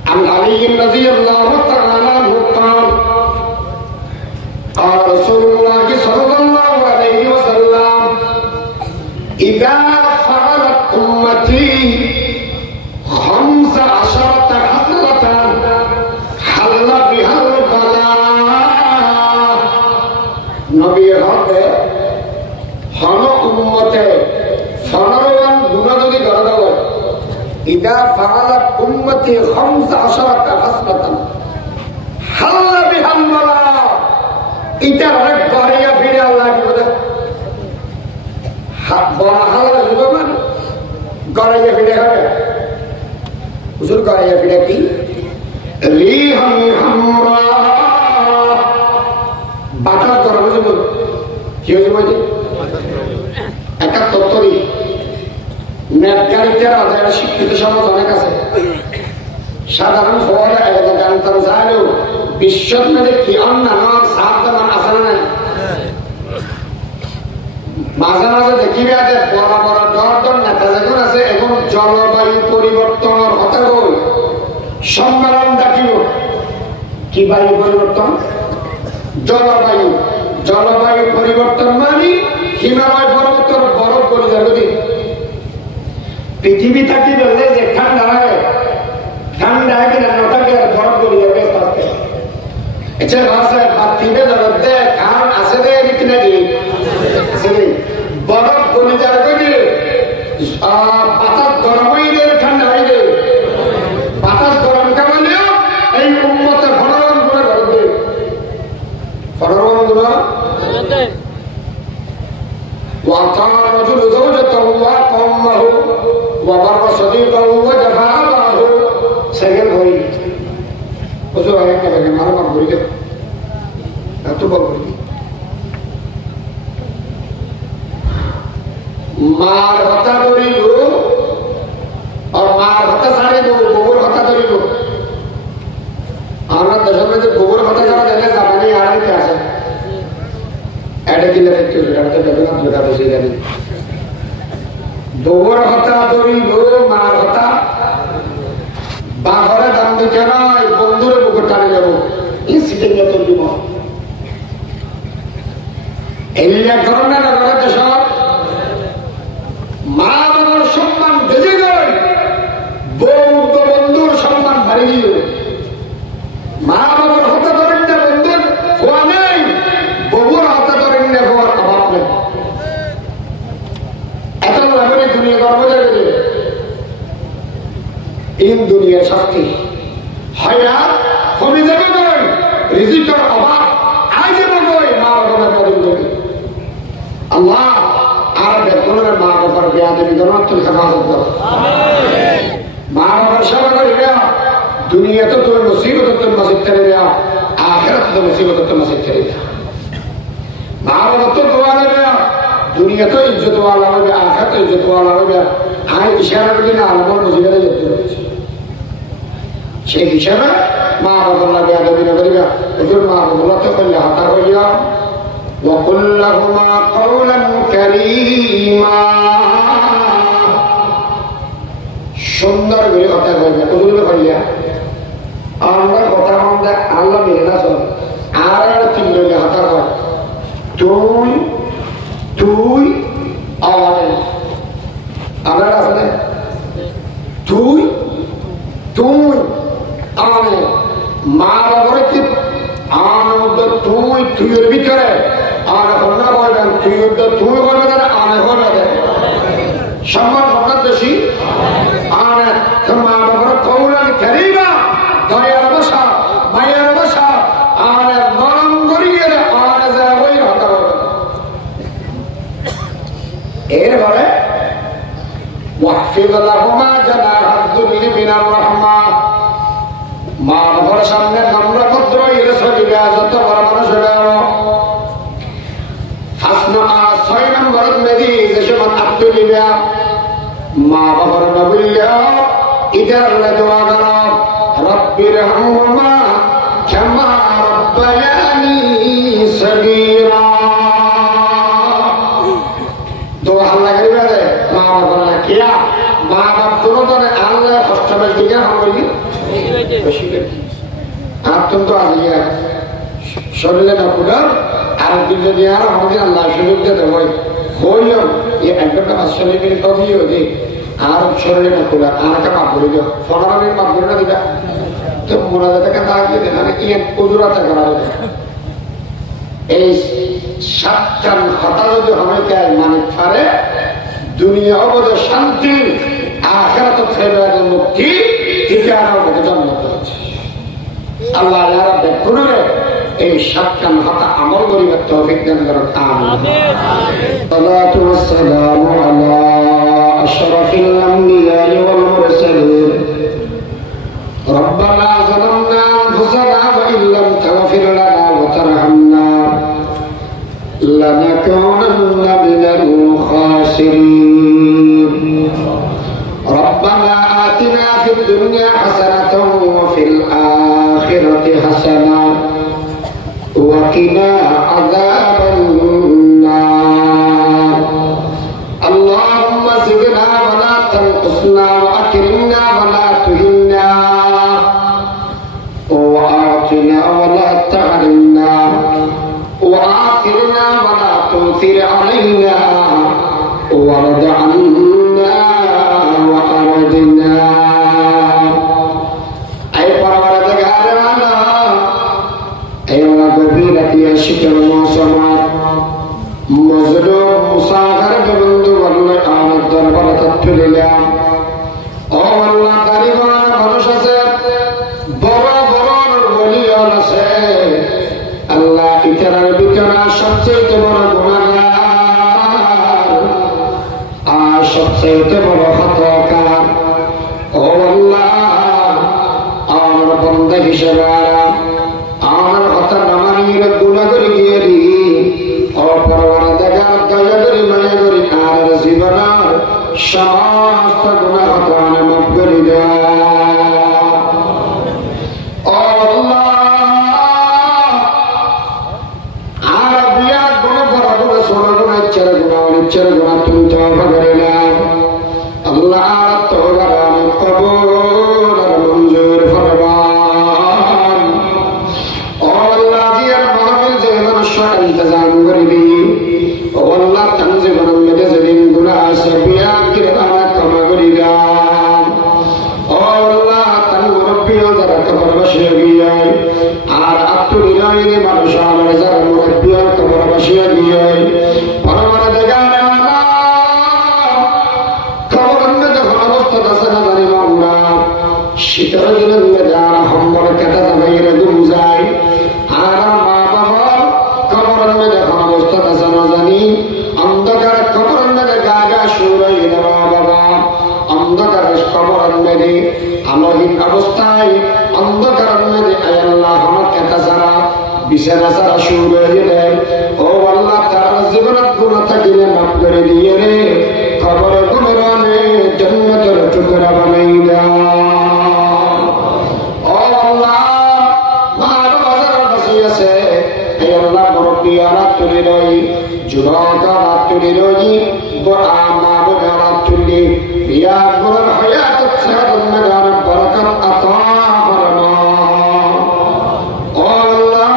عن علي رضي الله تعالى عنه قال قال رسول الله صلى الله عليه وسلم إذا فعلت أمتي 15 حسنة حل بها البلاء নবী হবে হন উম্মতে 15 গুনাহ যদি করে দাও إذا فعلت أمتي 15 حسنة حل بها البلاء এটা অনেক গড়িয়া ফিরে আল্লাহ কি বলে বলা হাল্লা শুধু মানে গড়াইয়া ফিরে হবে হুজুর গড়াইয়া ফিরে কি রিহান হামরা বাতাস গরম হয়েছে বল কি হয়েছে বলছে একটা তত্ত্বরী নেটগাড়িতে আদায় শিক্ষিত সমাজ অনেক আছে সাধারণ ফলে জানতাম চাইলেও বিশ্বর মধ্যে কি অন্যান্য সাবধান আছে না মাঝে মাঝে দেখিবে যে বড় বড় দর নেতা যখন আছে এখন জলবায়ু পরিবর্তনের কথা বল সম্মেলন দেখিব কি বায়ু পরিবর্তন জলবায়ু জলবায়ু পরিবর্তন মানে হিমালয় পর্বতের বরফ পড়ে যাবে পৃথিবী থাকি বললে যে ঠান্ডা লাগে ঠান্ডা কিনা নটাকে বরফ পড়ে যাবে আচ্ছা ভাষায় পৃথিবী জগতে কারণ আছে রে কিনা দিয়ে বরফ গলে যাবে বাতাস গরম হয়ে যাবে ঠান্ডা হয়ে যাবে বাতাস গরম কেমন এই উন্মতে ফলন করে ঘটবে ফলন গুলো وأطاع رجل زوجته وقومه وبر صديقه وجفا أباه سجل غريب وسوى هيك يا جماعة ما بقول كده أكتب بقول मार होता दोरी दो और मार होता सारे दो गोबर होता दोरी दो आना दशम में जो गोबर होता सारा देने सामान्य आ रही क्या है ऐडे की लड़के क्यों जुड़ाते बेबना जुड़ा तो सीधे नहीं गोबर होता दोरी दो मार होता बाहर दाम दे क्या ना बंदूरे बुकर टाने जाओ इस सीटे में तो भी मार एलिया करना ना करना दशम মা বাবার সম্মান বেজে গেল বৌদ্ধ বন্ধুর সম্মান বাড়ি গেল মা বাবার হতে ধরেন না বন্ধুর হওয়া নেই বউর হতে ধরেন না হওয়ার অভাব নেই এখন এখনই দুনিয়া গর্ব যাবে ইন দুনিয়ার শাস্তি হয়া কমে যাবে নয় রিজিকের অভাব আজ নয় মা বাবার বেদন দেবে আল্লাহ আর বেতনের মা বাবার বেয়াদবি করো তুমি হেফাজত করো মা বাবার সেবা করে দেয়া দুনিয়াতে তুমি মুসিবত তুমি মাসিদ করে দেয়া আখিরাতে তুমি মুসিবত তুমি মাসিদ করে দেয়া মা বাবা তো দোয়া দেয়া দুনিয়াতে ইজ্জত ওয়ালা হবে আখিরাতে ইজ্জত ওয়ালা হবে আই ইশারা করে না আমার মুসিবতে যেতে হচ্ছে সেই হিসাবে মা বাবার বেয়াদবি না করিবা হুজুর মা বাবা তো করলে হাতা হইয়া وقل لهما قولا كريما সুন্দর করে কথা কইবে হুজুর কইয়া আমরা কথা আমরা আল্লাহ মেনে না চল আর তিন লোকে হাতা কয় তুই তুই আমাদের আমরা আসলে তুই তুই আমাদের মা বাবার কি আনন্দ তুই তুইয়ের ভিতরে আর অন্য বলবেন তুই তুই বলে দেন আমি বলে দেন সম্মান হঠাৎ বেশি আর মা বাবার কৌলান খেলিবা দয়ার বসা মায়ের বসা আর নরম করিয়ে আর ওই হতা এরপরে ওয়াহফিদ লাহুমা জানাহাদ-দুল্লি মিনার রাহমা মা বাবার সামনে নম্র ভদ্র ইরসলিবা যত বড় মানুষ হলেও হাসনা 6 নম্বর মেদি যে মান আব্দুলিবা মা বাবার নবুল্লাহ ইদার দোয়া করো রব্ব রব্বিরহামহুমা কামা রাব্বায়ানি সগীরা। তো আল্লাহ কইবে মা বাবা না কিয়া মা বাপ দুজনে আল্লাহ কষ্টের দিকে হইলি বেশি বেশি আত্মন্ত আজিয়া শরীরে না কুড়ার আর দিলে দিয়ে আর আমাদের আল্লাহ সুযোগ দিতে হয় হইল এই একটা আসলে কবি হয়ে আর শরীরে না কুড়ার আর একটা মাপ করে দিও 15 মিনিট মাপ করে না দিবা তো মনে যাতে তাকিয়ে দেন মানে কি কুদুরাতে করা যাবে। এই সাতটান হতা যদি হবে মানে পারে দুনিয়া অবধে শান্তি আখিরাত ফেরার মুক্তি ঠিকানা অবধে জন্ম করেছে আল্লাহ যারা বেকুনরে এই সাতটান হতা আমল করিবার তৌফিক দান করুন আমিন। সালাতু ওয়াসসালামু আলা আশরাফিল আমবিয়া ওয়াল মুরসালিন ربنا ظلمنا أنفسنا وإن لم تغفر لنا وترحمنا لنكونن من الخاسرين ربنا آتنا في الدنيا حسنة وفي الآخرة حسنة وقنا عذاب النار اللهم زدنا ولا تنقصنا وأكرمنا ولا تهنا وآتنا ولا تحرمنا وآثرنا ولا تؤثر علينا وارض عنا وأرضنا أي پروردگار الله أي ربنا يا شكر موسمات مظلوم مسافر بندو والله آمد دربار تطلع او الله قريبا মানুষ আছে বড় বড় ওলি আছে আল্লাহ ইতারার ভিতরে সবচেয়ে বড় গুনাহগার আর সবচেয়ে বড় খতকার ও আল্লাহ আমার বান্দা হিসেবে আমার কথা নামানির গুনাহ করে গিয়ে দি ও পরওয়ারদিগার দয়া করে মায়া করে আর জীবনের সমস্ত গুনাহ খতনা মাফ করে দাও ও আল্লাহ আর বিয়া গুনাহ বড় বড় ছোট গুনাহ ইচ্ছার গুনাহ অনিচ্ছার গুনাহ তুমি তওবা করে নাও আল্লাহ তওবা কবুল আর মঞ্জুর ফরমান ও আল্লাহ জিয়ার মাহফিল যে মানুষ ইন্তজাম করে দি ও আল্লাহ তানজে বনম মেদে জলিম গুনাহ আছে বিয়া কিরদানা ক্ষমা করে দাও ও আল্লাহ তান মুরব্বিও যারা কবর বসে গিয়ে আর আত্মনিরাইয়ে মানুষ আমার যারা মুরব্বিও কবর বসে গিয়ে পরওয়ারদিগার আল্লাহ কবরের মধ্যে অবস্থা আছে না জানি না শীতের দিনের মধ্যে সম্বর কেটে যাবে এরকম যায় আর মা বাবা কবরের মধ্যে অবস্থা আছে না জানি অন্ধকার কবরের মধ্যে গা গা সুর হয়ে মা বাবা অন্ধকার কবরের মধ্যে আলোহীন অবস্থায় অন্ধকারের মধ্যে আল্লাহ আমার কেটে ছাড়া বিছানা ছাড়া সুর হয়ে দেয় ও আল্লাহ তার জীবনের গুণ থাকিলে মাফ করে দিয়ে রে কবর গুণরানে জান্নাতের টুকরা বানাই দাও ও আল্লাহ মার বাজার বসে আছে হে আল্লাহ মুরব্বিয়ারা তুলে রই যুবকরা তুলে রই আমা বড়রা তুলে বিয়া গুণর হায়াত সাদন মেদান বরকত আতা ফরমা ও আল্লাহ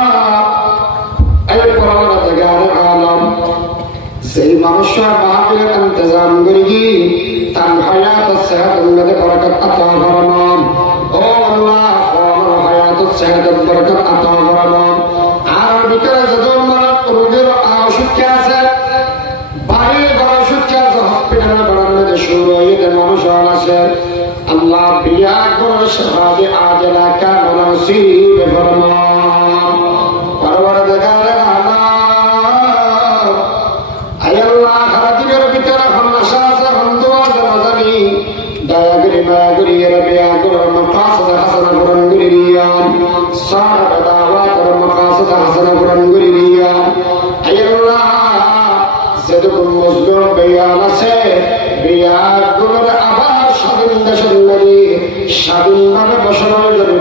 এই পরওয়ারদিগার আলম সেই মানুষের মাহফিলের ইন্তজাম করি তার হায়াত সেহাতের মধ্যে বরকত আতা ফরমান ও আল্লাহ আমার হায়াত সেহাতের বরকত আতা ফরমান আর ভিতরে যত রোগের অসুখ আছে বাড়ি ঘর অসুখ আছে হসপিটালে বেড়ার মধ্যে শুরু হয়ে মানুষ আছে আল্লাহ বিয়া করে শাহাদে আজলা কামনা নসিব ফরমান পরওয়ারদিগার আলম আয় আল্লাহ খারাপের ভিতরে হন্নাশা আছে হন্দুয়া জানি দয়া করে মায়া করে রবিয়া করে মাকাসদ হাসানা পূরণ করে দিয়া সারা দাওয়া করে মাকাসদ হাসানা পূরণ করে দিয়া আয় আল্লাহ যেরকম মজদুর বেয়ান আছে বিয়া গুলোর আবার স্বাধীন দেশের নারী স্বাধীনভাবে বসানোর জন্য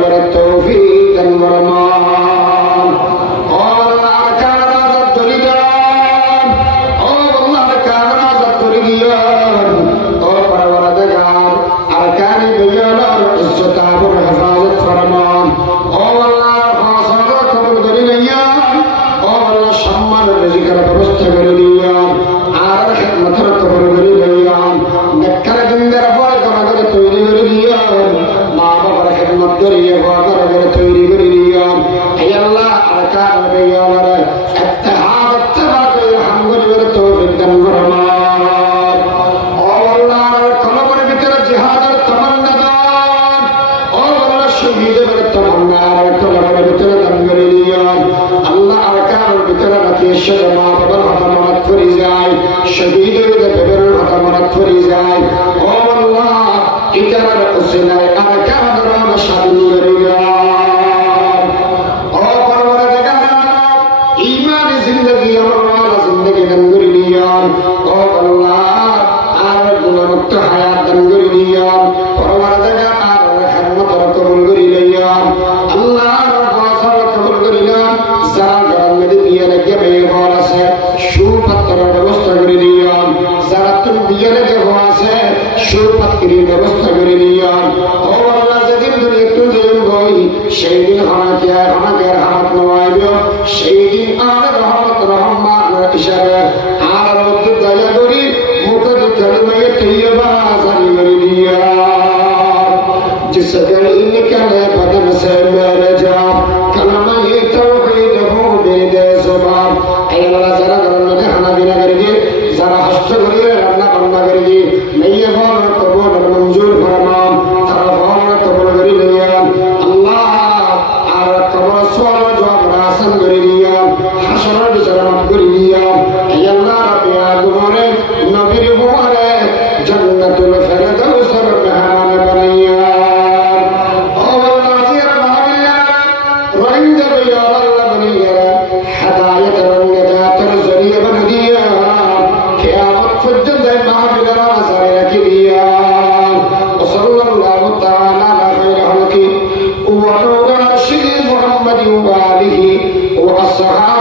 শহীদ হয়ে বেদরের কথা মনে পড়ে যায়। ও আল্লাহ ইকারার উসিলায় আর কারার শামিল করিয়া ও পরওয়ারদিগার ঈমান জিন্দেগি আমার জিন্দেগি দান করে দিও। ও আল্লাহ আর গুণমুক্ত হায়াত দান করে দিও। পরওয়ারদিগার আর রহমত কবুল করে দিও। আল্লাহ রহমত কবুল করে দিও। যারা গ্রামে দিয়ে রেখে বের আছে সুপাত্রের ব্যবস্থা করে দিও। যারা তুমি দিয়ে রেখে আছে সুপাত্রের ব্যবস্থা করে দিও। ও আল্লাহ যেদিন তুমি একটু যেদিন বই সেই দিন আমাকে হাত নবাইব। সেই দিন আর রহমত রহমান হিসাবে আর মধ্যে দয়া করি মুখে কালিমায়ে তৈয়বা জারি করে দিও। जिस गली निकले बदन से मेरे जा कलमा ये तौहीद हो मेरे जुबान। ऐ अल्लाह जरा गरम में खाना पीना करिए, जरा हस्त करिए, रन्ना बन्ना करिए। नये फौर कबूल और मंजूर फरमाओ, तारा फौर कबूल करी लिया। अल्लाह आर कबूल सवाल जवाब रासन करी लिया, हशर जरम करी लिया। ऐ अल्लाह रब्बी आदमोरे नबी हुआरे जन्नतुल फिरदौस मेहमान बनिया। وصحابه